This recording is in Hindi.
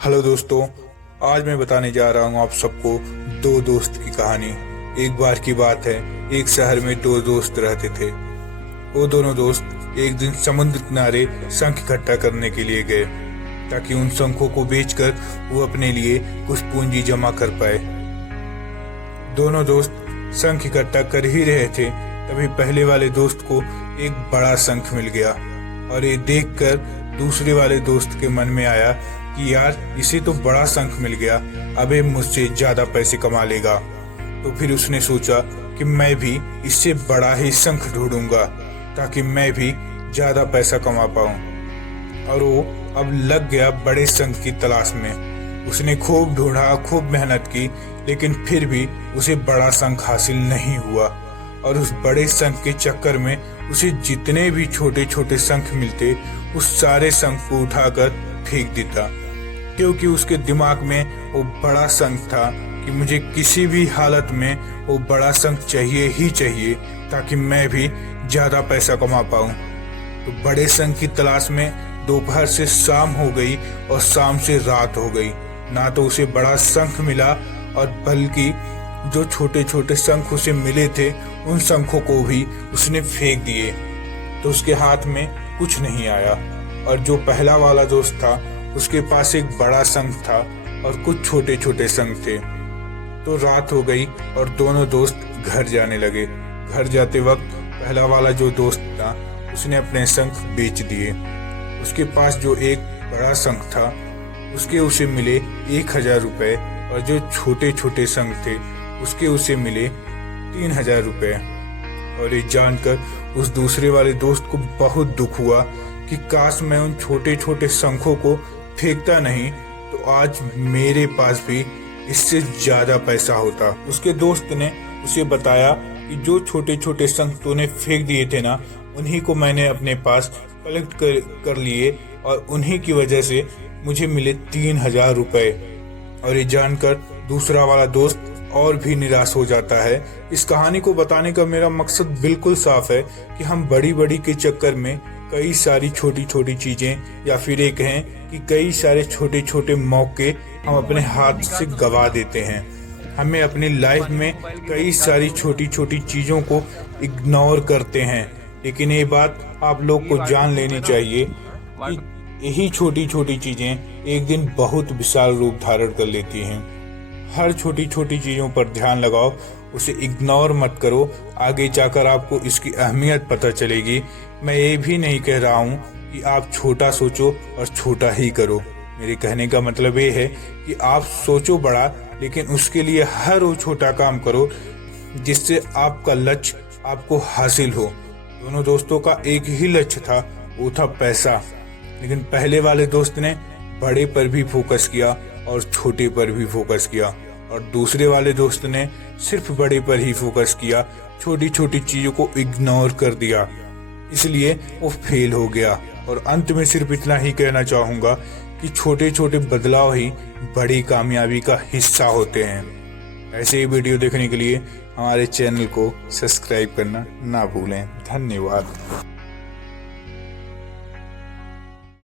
हेलो दोस्तों, आज मैं बताने जा रहा हूँ आप सबको दो दोस्त की कहानी। एक बार की बात है, एक शहर में दो दोस्त रहते थे। वो दोनों दोस्त एक दिन समुद्र किनारे शंख इकट्ठा करने के लिए गए ताकि उन शंखों को बेचकर वो अपने लिए कुछ पूंजी जमा कर पाए। दोनों दोस्त शंख इकट्ठा कर ही रहे थे, तभी पहले वाले दोस्त को एक बड़ा शंख मिल गया और ये देखकर दूसरे वाले दोस्त के मन में आया कि यार, इसे तो बड़ा शंख मिल गया, अब ये मुझसे ज्यादा पैसे कमा लेगा। तो फिर उसने सोचा कि मैं भी इससे बड़ा ही शंख ढूंढूंगा ताकि मैं भी ज्यादा पैसा कमा पाऊं। और वो अब लग गया बड़े शंख की तलाश में। उसने खूब ढूंढा, खूब मेहनत की, लेकिन फिर भी उसे बड़ा शंख हासिल नहीं हुआ। और उस बड़े शंख के चक्कर में उसे जितने भी छोटे छोटे शंख मिलते, उस सारे शंख को उठाकर फेंक देता, क्योंकि उसके दिमाग में वो बड़ा शंख था कि मुझे किसी भी हालत में वो बड़ा शंख चाहिए ही चाहिए ताकि मैं भी ज्यादा पैसा कमा पाऊं। तो बड़े शंख की तलाश में दोपहर से शाम हो गई और शाम से रात हो गई। ना तो उसे बड़ा शंख मिला और बल्कि जो छोटे छोटे शंख उसे मिले थे, उन शंखों को भी उसने फेंक दिए। तो उसके हाथ में कुछ नहीं आया। और जो पहला वाला दोस्त था, उसके पास एक बड़ा शंख था और कुछ छोटे छोटे शंख थे। तो रात हो गई और दोनों दोस्त घर जाने लगे। घर जाते वक्त पहला वाला जो दोस्त था, उसने अपने शंख बेच दिए। उसके पास जो एक बड़ा शंख था, उसके उसे मिले 1000 रुपए, और जो छोटे छोटे शंख थे उसके उसे मिले 3000 रुपए। और ये जानकर उस दूसरे वाले दोस्त को बहुत दुख हुआ कि काश मैं उन छोटे छोटे शंखों को फेंकता नहीं तो आज मेरे पास भी इससे ज्यादा पैसा होता। उसके दोस्त ने उसे बताया कि जो छोटे छोटे शंख तूने फेंक दिए थे ना, उन्हीं को मैंने अपने पास कलेक्ट कर लिए और उन्हीं की वजह से मुझे मिले 3000 रुपए। और ये जानकर दूसरा वाला दोस्त और भी निराश हो जाता है। इस कहानी को बताने का मेरा मकसद बिल्कुल साफ है कि हम बड़ी बड़ी के चक्कर में कई सारी छोटी छोटी चीजें, या फिर ये कहें कि कई सारे छोटे छोटे मौके हम अपने हाथ से गवा देते हैं। हमें अपनी लाइफ में कई सारी छोटी छोटी चीजों को इग्नोर करते हैं, लेकिन ये बात आप लोग को जान लेनी चाहिए कि यही छोटी छोटी चीजें एक दिन बहुत विशाल रूप धारण कर लेती हैं। हर छोटी छोटी चीजों पर ध्यान लगाओ, उसे इग्नोर मत करो। आगे जाकर आपको इसकी अहमियत पता चलेगी। मैं ये भी नहीं कह रहा हूँ कि आप छोटा सोचो और छोटा ही करो। मेरे कहने का मतलब ये है कि आप सोचो बड़ा, लेकिन उसके लिए हर वो छोटा काम करो जिससे आपका लक्ष्य आपको हासिल हो। दोनों दोस्तों का एक ही लक्ष्य था, वो था पैसा। लेकिन पहले वाले दोस्त ने बड़े पर भी फोकस किया और छोटे पर भी फोकस किया, और दूसरे वाले दोस्त ने सिर्फ बड़े पर ही फोकस किया, छोटी छोटी चीजों को इग्नोर कर दिया। इसलिए वो फेल हो गया। और अंत में सिर्फ इतना ही कहना चाहूंगा कि छोटे छोटे बदलाव ही बड़ी कामयाबी का हिस्सा होते हैं। ऐसे ही वीडियो देखने के लिए हमारे चैनल को सब्सक्राइब करना ना भूलें। धन्यवाद।